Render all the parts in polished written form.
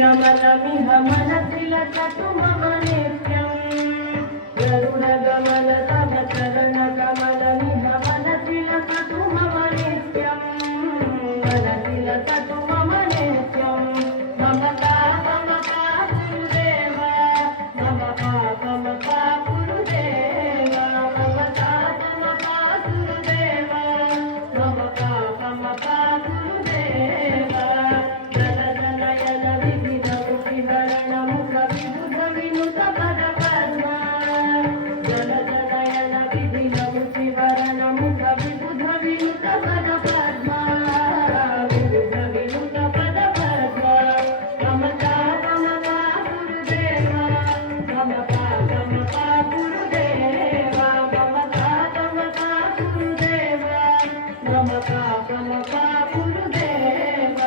कमलमिह मनसि लसतु मम नित्यम् गरुडगमन तव चरणकमलमिह मनसि लसतु मम नित्यम् मनसि लसतु मम नित्यम् मम पापमपा गुरुदेव मम पापमपा गुरुदेव मम पापमपा गुरुदेव मम पापमपा गुरुदेव जन जनयन विधिनमुखिवरणमुख विबुध विनुत पदपद्मा जन जनयन विधिनमुखिवरणमुख विबुध विनुत पदपद्मा विबुध विनुत पदपद्मा मम पापमपा गुरुदेव मम पापमपा गुरुदेव मम पापमपा गुरुदेव मम पापमपा गुरुदेव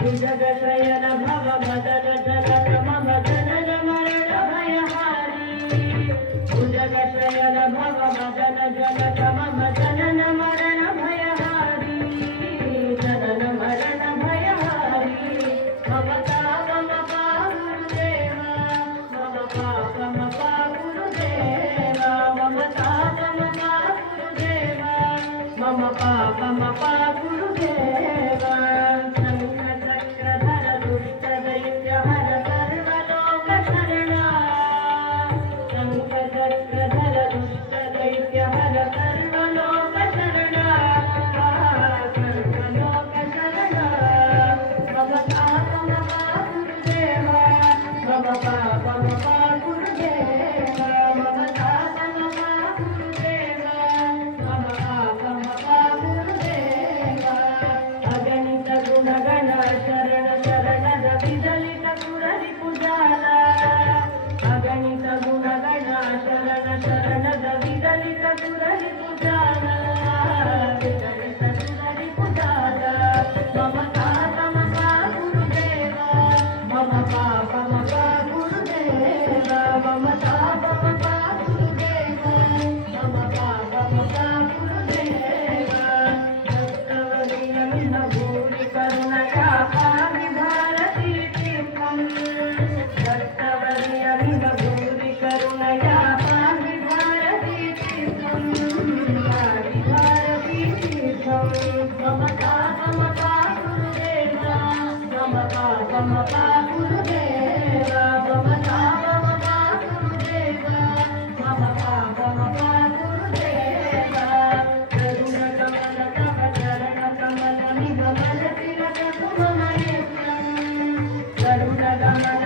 भुजगशयन भव मदन जनक मम जनन मरण भयहारी भुजगशयन भव मदन जनक मम जनन मरण भयहारी जनन मरण भयहारी मम पापमपा गुरुदेव मम पापमपा गुरुदेव मम पापमपा गुरुदेव मम पापमपा गुरुदेव शङ्खचक्रधर दुष्टदैत्यहर सर्वलोकशरणा शङ्खचक्रधर दुष्टदैत्यहर सर्वलोकशरणा सर्वलोकशरणा मम पापमपा गुरुदेव मम पापमपा गुरुदेव मम पापमपा गुरुदेव मम पापमपा गुरुदेव अगणित गुणगण शरण शरणद विदलित कुररिपुजाल अगणित गुणगण शरण शरणद विदलित कुररिपुजाल विदलित कुररिपुजाल मम पापमपा गुरुदेव मम पापमपा गुरुदेव मम पापमपा गुरुदेव मम पापमपा गुरुदेव दत्तवदीयमिह भूरि करुणया पाहि भारती तीर्थम् दत्तवदीयमिह भूरि करुणया पाहि भारती तीर्थम् पाहि भारती तीर्थम् मम पापमपा गुरुदेव मम पापमपा गुरुदेव मम पापमपा गुरुदेव मम पापमपा गुरुदेव गरुडगमन तव चरणकमलमिह मनसि लसतु मम नित्यम् गरुडगमन